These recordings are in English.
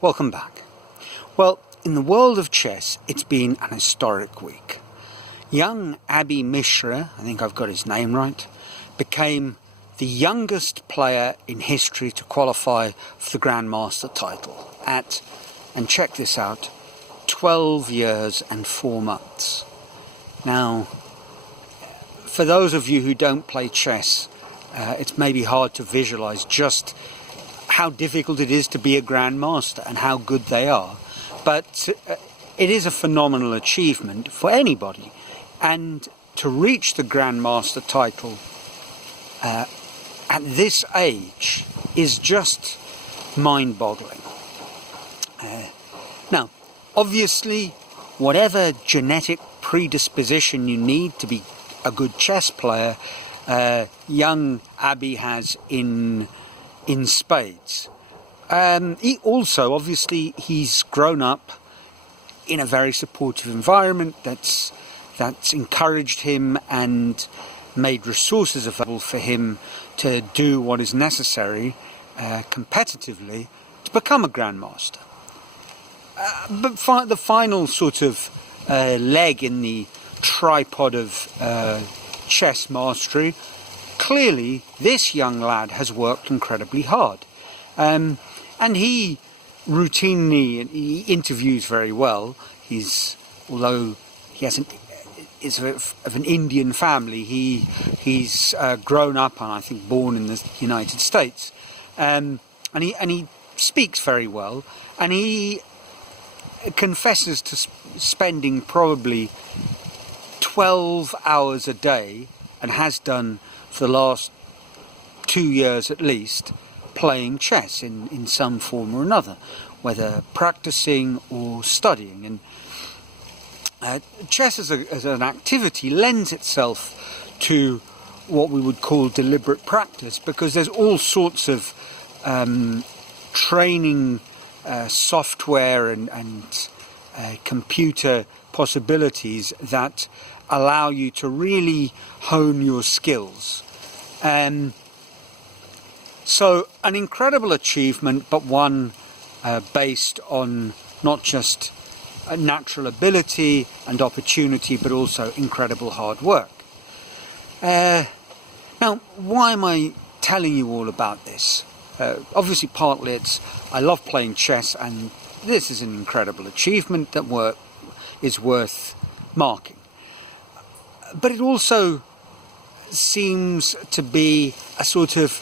Welcome back. Well, in the world of chess, it's been an historic week. Young Abhimanyu Mishra, I think I've got his name right, became the youngest player in history to qualify for the Grandmaster title at, and check this out, 12 years and 4 months. Now, for those of you who don't play chess, it's maybe hard to visualize just how difficult it is to be a Grandmaster and how good they are. But it is a phenomenal achievement for anybody. And to reach the Grandmaster title at this age is just mind-boggling. Now, obviously, whatever genetic predisposition you need to be a good chess player, young Abby has in spades. He also, obviously, he's grown up in a very supportive environment that's encouraged him and made resources available for him to do what is necessary competitively to become a Grandmaster. But the final sort of leg in the tripod of chess mastery, clearly this young lad has worked incredibly hard. And he routinely, he interviews very well. Although he is of an Indian family, he's grown up and I think born in the United States. And he speaks very well, and he confesses to spending probably 12 hours a day, and has done for the last 2 years at least, playing chess in some form or another, whether practicing or studying. And chess as an activity lends itself to what we would call deliberate practice, because there's all sorts of training software and computer possibilities that allow you to really hone your skills. So an incredible achievement, but one based on not just natural ability and opportunity, but also incredible hard work. Now, why am I telling you all about this? Obviously, partly it's I love playing chess, and this is an incredible achievement that is worth marking. But it also seems to be a sort of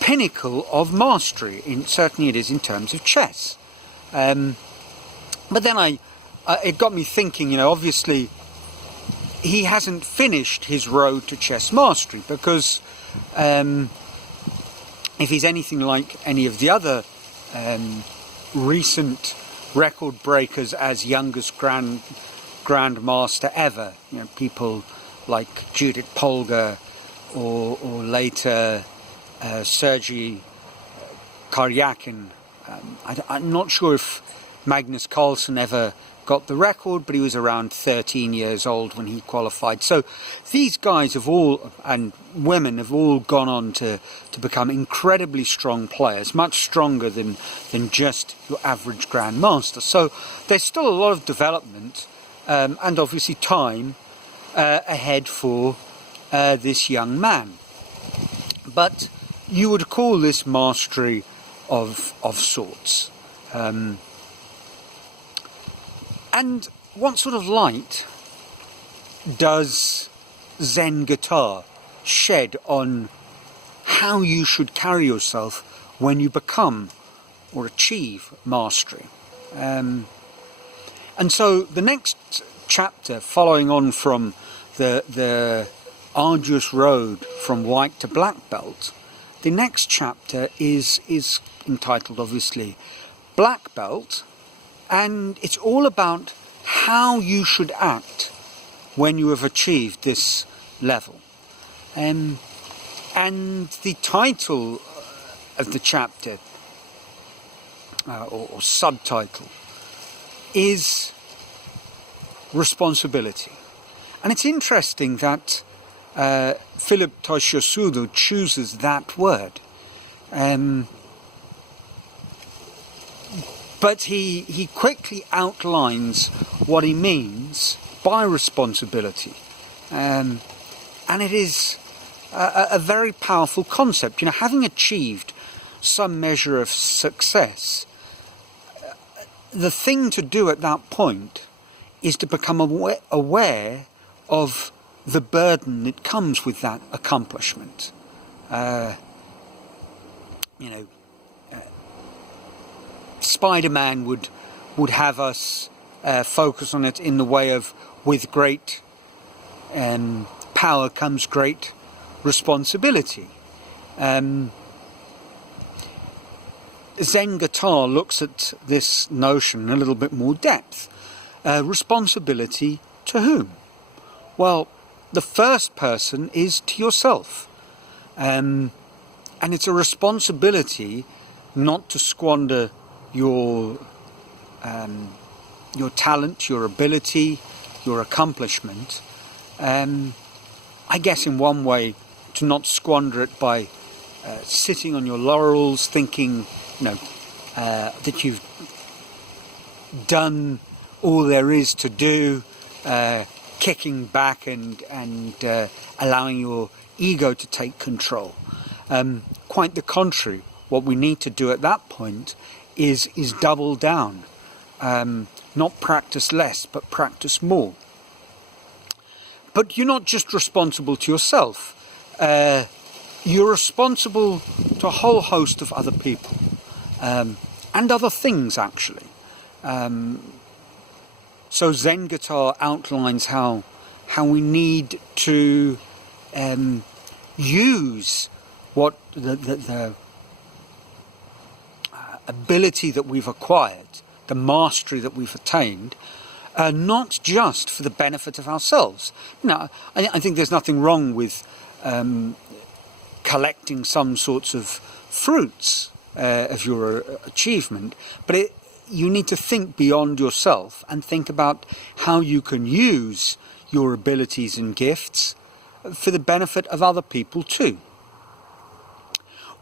pinnacle of mastery. Certainly it is in terms of chess. But then it got me thinking, obviously he hasn't finished his road to chess mastery, because if he's anything like any of the other recent record breakers as youngest Grandmaster ever, people like Judith Polgar or later Sergei Karyakin. I'm not sure if Magnus Carlsen ever got the record, but he was around 13 years old when he qualified. So these guys and women have all gone on to become incredibly strong players, much stronger than just your average Grandmaster. So there's still a lot of development and obviously time ahead for this young man. But you would call this mastery of sorts. And what sort of light does Zen guitar shed on how you should carry yourself when you become or achieve mastery? And so the next chapter, following on from the arduous road from white to black belt, the next chapter is entitled, obviously, Black Belt. And it's all about how you should act when you have achieved this level. And the title of the chapter, or subtitle, is Responsibility. And it's interesting that Philip Toshiosudo chooses that word. But he quickly outlines what he means by responsibility. And it is a very powerful concept. You know, having achieved some measure of success, the thing to do at that point is to become aware of the burden that comes with that accomplishment. Spider-Man would have us focus on it in the way of, with great power comes great responsibility. Zen guitar looks at this notion in a little bit more depth. Responsibility to whom? Well, the first person is to yourself. And it's a responsibility not to squander your talent, your ability, your accomplishment. I guess in one way, to not squander it by sitting on your laurels, thinking, that you've done all there is to do, kicking back and allowing your ego to take control. Quite the contrary. What we need to do at that point is double down. Not practice less, but practice more. But you're not just responsible to yourself. You're responsible to a whole host of other people. And other things, actually. So Zen guitar outlines how we need to use what the ability that we've acquired, the mastery that we've attained, not just for the benefit of ourselves. I think there's nothing wrong with collecting some sorts of fruits of your achievement, but you need to think beyond yourself and think about how you can use your abilities and gifts for the benefit of other people too.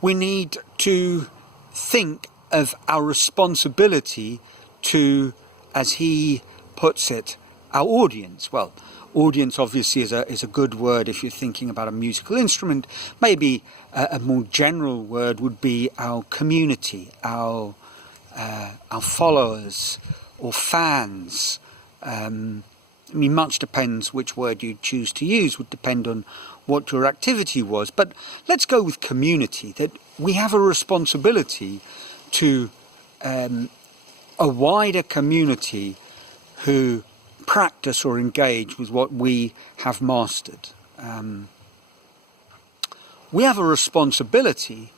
We need to think of our responsibility to, as he puts it, our audience. Well, audience obviously is a good word if you're thinking about a musical instrument. Maybe a more general word would be our community, our followers or fans. Much depends which word you choose to use, would depend on what your activity was. But let's go with community, that we have a responsibility to a wider community who practice or engage with what we have mastered. We have a responsibility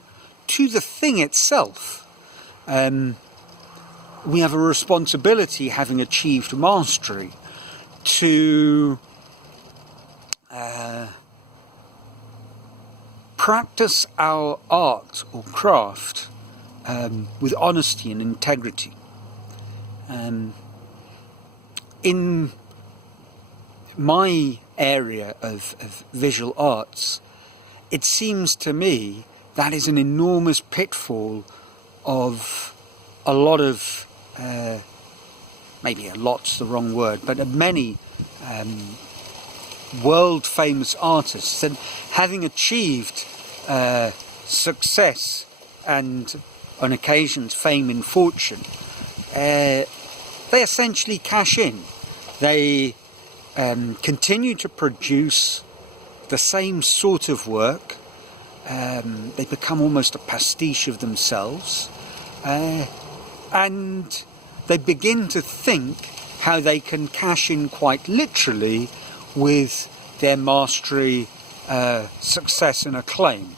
to the thing itself. We have a responsibility, having achieved mastery, to practice our art or craft with honesty and integrity. In my area of visual arts, it seems to me that is an enormous pitfall of a lot of, maybe a lot's the wrong word, but of many world famous artists, and having achieved success and on occasions fame and fortune, they essentially cash in. They continue to produce the same sort of work. They become almost a pastiche of themselves, and they begin to think how they can cash in quite literally with their mastery, success and acclaim.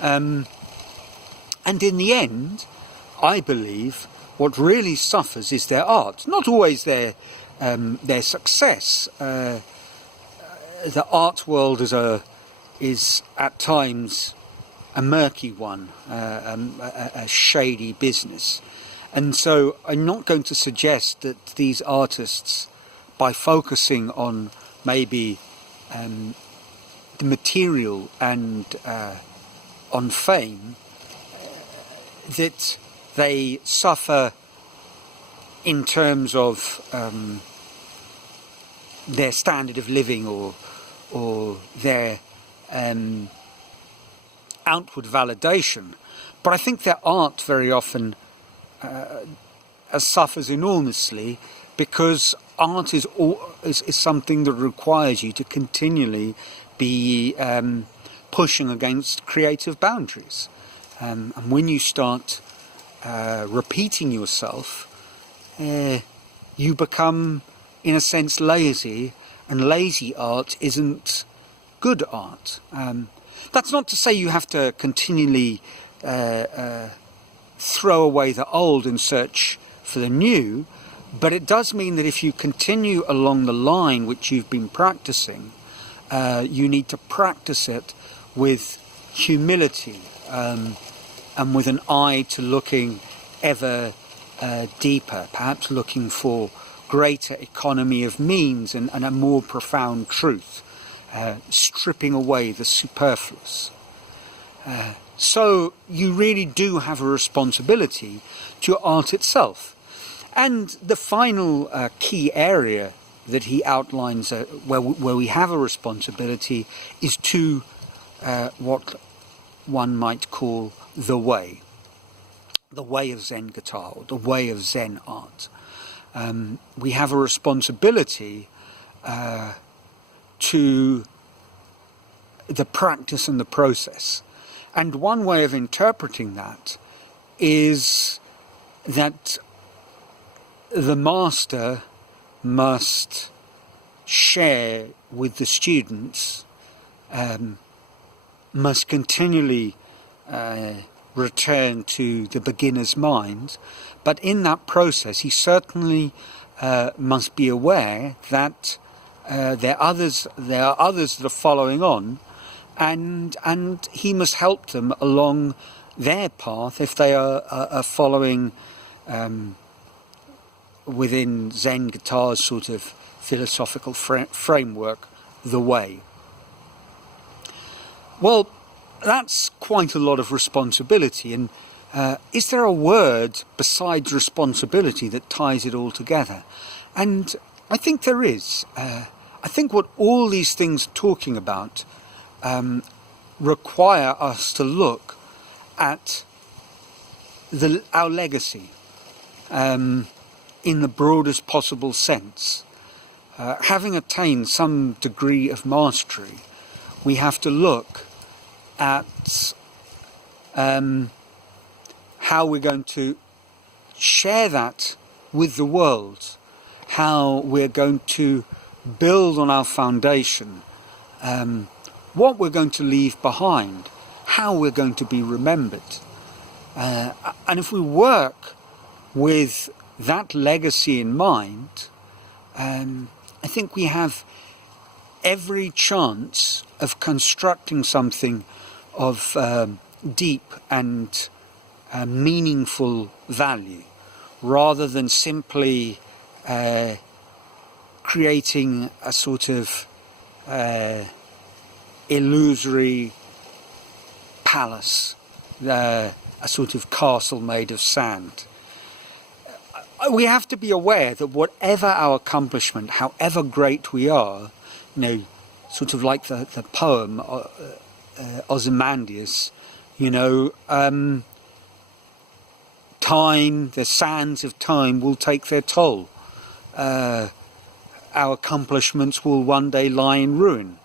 And in the end, I believe what really suffers is their art, not always their success. The art world is at times a murky one, a shady business. And so I'm not going to suggest that these artists, by focusing on maybe the material and on fame, that they suffer in terms of their standard of living or their outward validation, but I think their art very often suffers enormously, because art is something that requires you to continually be pushing against creative boundaries, and when you start repeating yourself, you become, in a sense, lazy, and lazy art isn't good art. That's not to say you have to continually throw away the old in search for the new, but it does mean that if you continue along the line which you've been practicing, you need to practice it with humility, and with an eye to looking ever deeper, perhaps looking for greater economy of means and a more profound truth, stripping away the superfluous. So you really do have a responsibility to your art itself. And the final key area that he outlines where we have a responsibility is to what one might call the way of Zen guitar, or the way of Zen art. We have a responsibility to the practice and the process. And one way of interpreting that is that the master must share with the students, must continually return to the beginner's mind, but in that process he certainly must be aware that there are others that are following on, and he must help them along their path if they are following within Zen guitar's sort of philosophical framework, the way. Well, that's quite a lot of responsibility, and is there a word besides responsibility that ties it all together? And I think there is. I think what all these things are talking about require us to look at our legacy in the broadest possible sense. Having attained some degree of mastery, we have to look at how we're going to share that with the world, how we're going to build on our foundation, what we're going to leave behind, how we're going to be remembered. And if we work with that legacy in mind, I think we have every chance of constructing something of deep and meaningful value, rather than simply creating a sort of illusory palace, a sort of castle made of sand. We have to be aware that whatever our accomplishment, however great we are, sort of like the poem Ozymandias, time, the sands of time will take their toll. Our accomplishments will one day lie in ruin.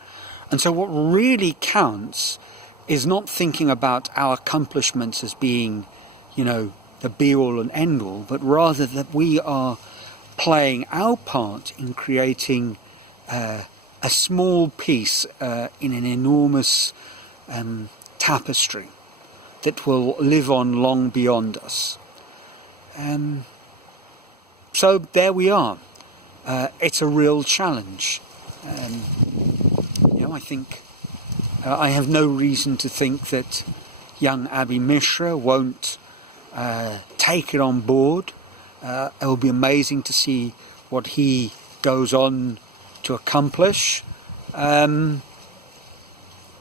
And so what really counts is not thinking about our accomplishments as being, the be-all and end-all, but rather that we are playing our part in creating a small piece in an enormous tapestry that will live on long beyond us. So there we are. It's a real challenge. I think I have no reason to think that young Abhimanyu Mishra won't take it on board. It will be amazing to see what he goes on to accomplish. But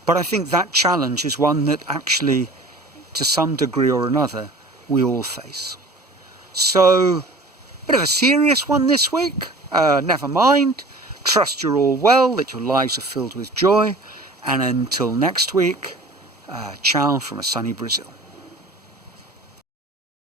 I think that challenge is one that actually, to some degree or another, we all face. So Bit of a serious one this week. Never mind. Trust you're all well, that your lives are filled with joy. And until next week, ciao from a sunny Brazil.